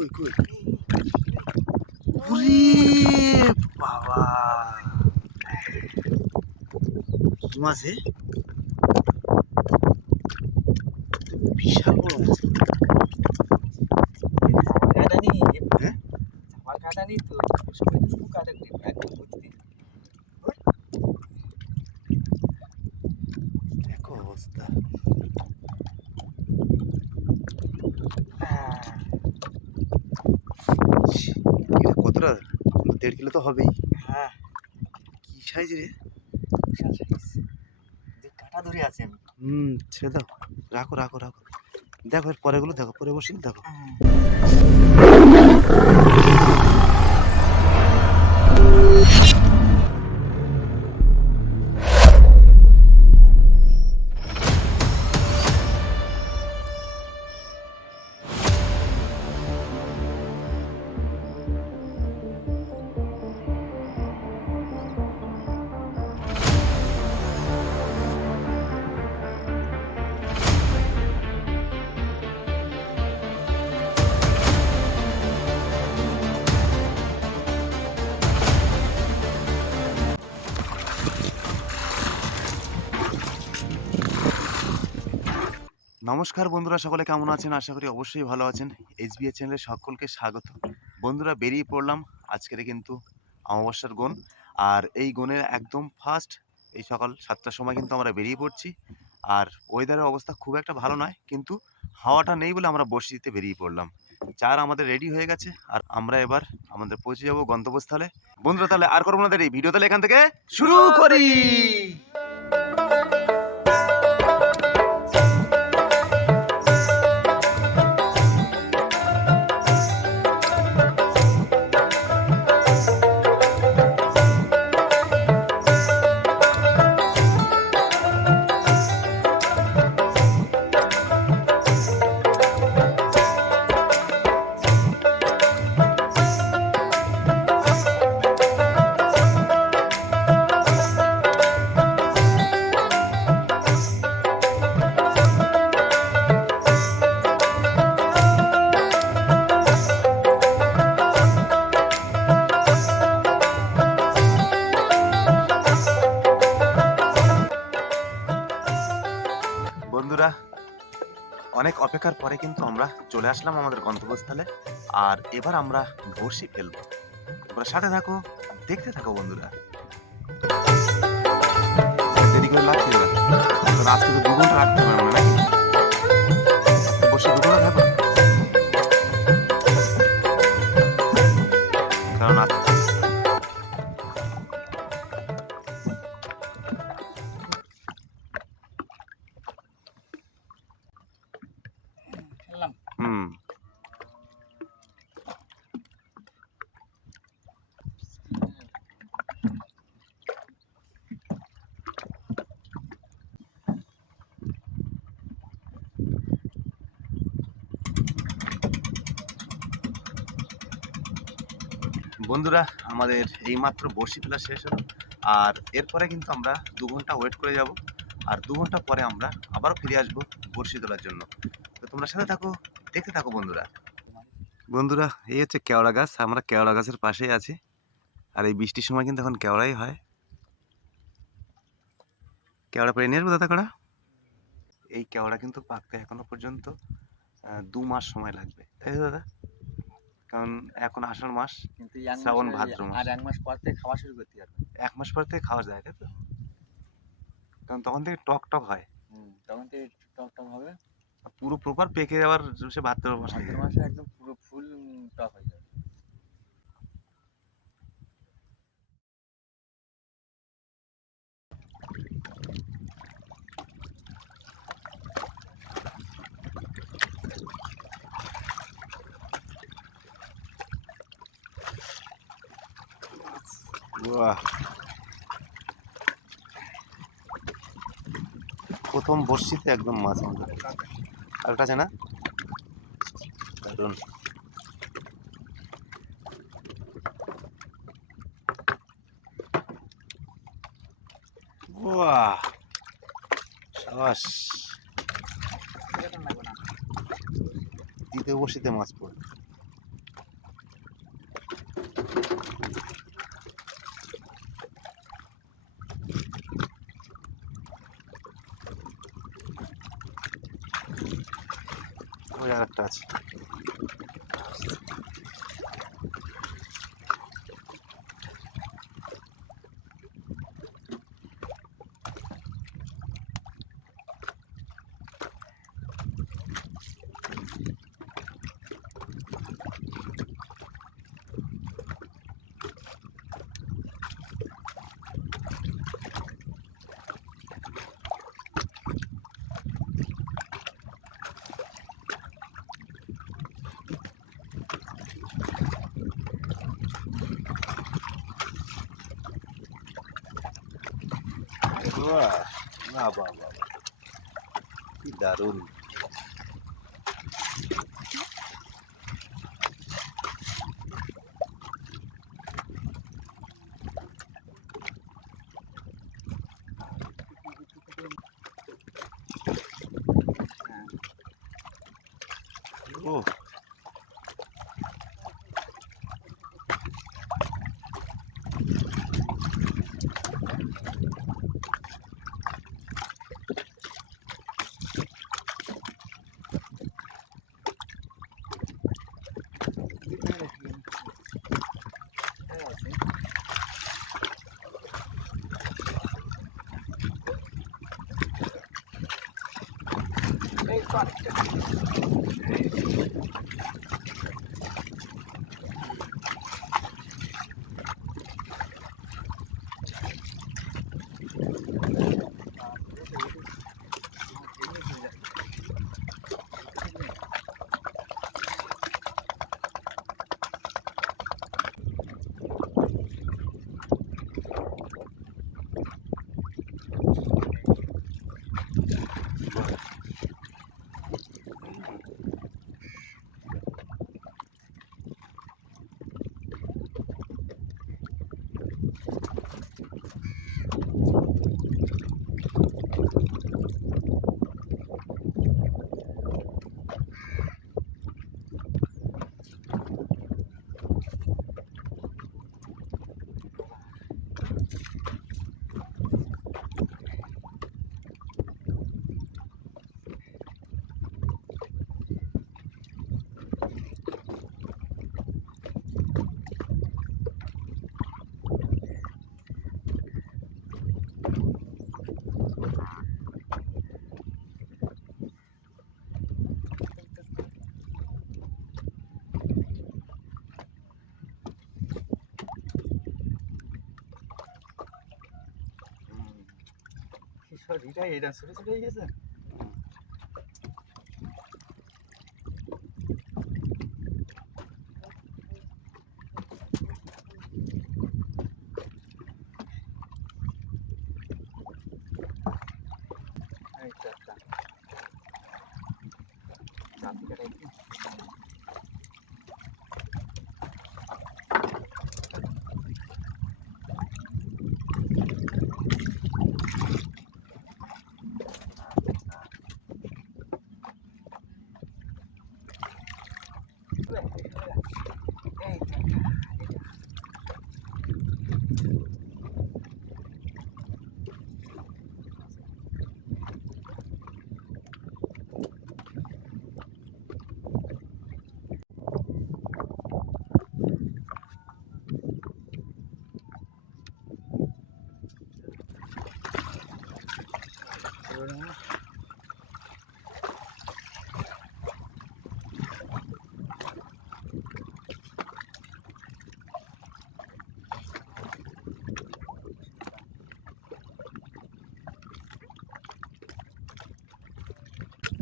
কই কই ওরে বাবা কি মাছ হে বিশাল বড় মাছ হ্যাঁ দেখো অবস্থা কতটা 1.5 কিলো তো হবেই হ্যাঁ কি সাইজ রে বিশাল সাইজ যে কাটা ধরে আছে আমি ছেড়ে দাও রাখো রাখো রাখো দেখো এর পরেগুলো দেখো পরে বসে দেখো নমস্কার বন্ধুরা, সকলে কেমন আছেন? আশা করি অবশ্যই ভালো আছেন। এসবিএ চ্যানেলে সকলকে স্বাগত। বন্ধুরা, বেরিয়ে পড়লাম আজকের কিন্তু অমাবস্যার গণ। আর এই গণের একদম ফার্স্ট এই সকাল 7টার সময় কিন্তু আমরা বেরিয়ে পড়ছি। আর ওয়েদারের অবস্থা খুব একটা ভালো নয়, কিন্তু হাওয়াটা নেই বলে আমরা বড়শি দিতে বেরিয়ে পড়লাম। চার আমাদের রেডি হয়ে গেছে আর আমরা এবার আমাদের পৌঁছে যাব গন্তব্যস্থলে। বন্ধুরা, তাহলে আর করবো না দেরি, ভিডিও তাহলে এখান থেকে শুরু করি। বন্ধুরা, অনেক অপেক্ষার পরে কিন্তু আমরা চলে আসলাম আমাদের গন্তব্যস্থলে। আর এবার আমরা বড়শি ফেলবো। তোমরা সাথে থাকো, দেখতে থাকো বন্ধুরা। দেরি করে লাগছে এবার, কারণ আজকে তো 2 ঘন্টা রাখতে পারবো না নাকি? বড়শি 2 ঘন্টা থাকো, কারণ হুম বন্ধুরা, আমাদের এইমাত্র বড়শি ফেলা শেষ হলো। আর এরপরে কিন্তু আমরা 2 ঘন্টা ওয়েট করে যাব। আর 2 ঘন্টা পরে আমরা আবারও ফিরে আসবো বড়শি তোলার জন্য। তো তোমরা সাথে থাকো, দেখতে থাকো বন্ধুরা। বন্ধুরা, এই হচ্ছে কেওড়া গাছ। আমরা কেওড়া গাছের পাশেই আছি। আর এই বৃষ্টির সময় কিন্তু এখন কেওড়াই হয়। কেওড়া পেরে নিয়ে আসবো দাদা কড়া। এই কেওড়া কিন্তু পাকতে এখনো পর্যন্ত 2 মাস সময় লাগবে, তাই তো দাদা? কারণ এখন আষাঢ় মাস, কিন্তু শ্রাবণ ভাদ্র মাস। আর 1 মাস পর থেকে খাওয়া শুরু করতে পারবে। 1 মাস পর থেকে খাওয়া যায়, তাই তো? কারণ তখন থেকে টক টক হয়। তখন থেকে টক টক হবে। পুরো প্রপার পেকে যাওয়ার সে ভাদ্র মাস ভাদ্র মাসে একদম পুরো ফুল টক হয়ে যাবে। বাহ, প্রথম বর্ষিতে একদম মাছ আমাদের। আর কাছে না, দারুণ। বাহ, সাবাস। দ্বিতীয় বর্ষিতে মাছ পড়ে। আর একটা আছে। বাহ! বাহ, বাহ, বাহ, বাহ! কি দারুণ! ওহ! শরীরটা এটা ছোট ছোট হয়ে গেছে। এই তো একটা চাপি কাটাই কি? এই তো একটা।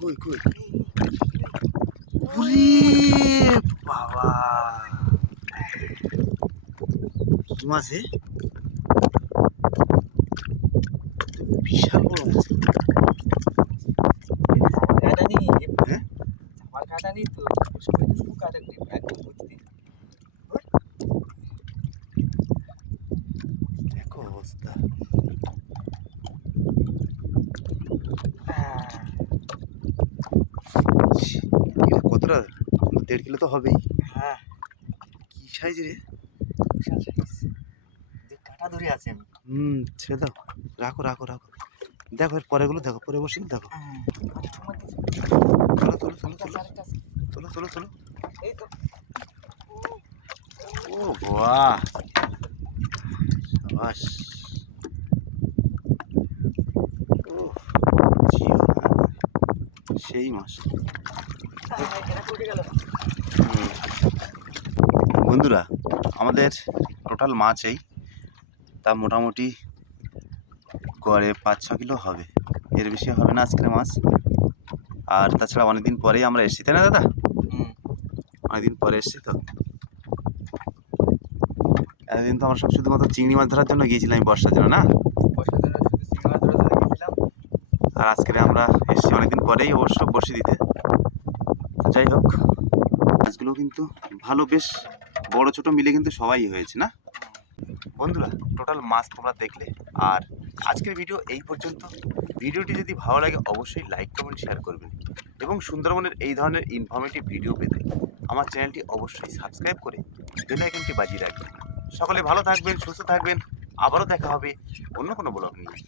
কই, কই? ওরে বাবা! কি মাছ হে? বিশাল বড় মাছ। কাটানি হ্যাঁ? আমার কাটানি তো সবাই তো কাটানি একদম বুঝতে। দেখো অবস্থা। এটা কতটা? ১.৫ কিলো তো হবেই। হ্যাঁ, কি সাইজ রে? বিশাল সাইজ। যে কাটা ধরে আছেন। ছেড়ে দাও। রাখো, রাখো, রাখো। দেখো এর পরেগুলো দেখো, পরে বসে দেখো। তোলো তোলো তোলো তোলো তোলো তোলো তোলো। এই তো ও বাহ, বাস জিও, সেই মাছ। এটা ফুটে গেল। বন্ধুরা আমাদের টোটাল মাছ এই তা মোটামুটি গড়ে 5-6 কিলো হবে, এর বেশি হবে না আজকের মাছ। আর তাছাড়া অনেকদিন পরেই আমরা এসেছি, তাই না দাদা? অনেকদিন পরে এসেছি তো। এতদিন তো আমরা সব শুধুমাত্র চিংড়ি মাছ ধরার জন্য গিয়েছিলাম এই বর্ষার জন্য, না? বর্ষার জন্য শুধু চিংড়ি মাছ ধরার জন্য গেছিলাম। আর আজকে আমরা এসেছি অনেকদিন পরেই অবশ্য বড়শি দিতে। যাই হোক, মাছগুলো কিন্তু ভালো, বেশ বড় ছোট মিলে কিন্তু সবাই হয়েছে, না বন্ধুরা? টোটাল মাছ তোমরা দেখলে। আর আজকের ভিডিও এই পর্যন্ত। ভিডিওটি যদি ভালো লাগে অবশ্যই লাইক কমেন্ট শেয়ার করবেন, এবং সুন্দরবনের এই ধরনের ইনফরমেটিভ ভিডিও পেতে আমার চ্যানেলটি অবশ্যই সাবস্ক্রাইব করে বেল আইকনটি বাজিয়ে রাখবেন। সকলে ভালো থাকবেন, সুস্থ থাকবেন। আবারও দেখা হবে অন্য কোনো ব্লগ নিয়ে।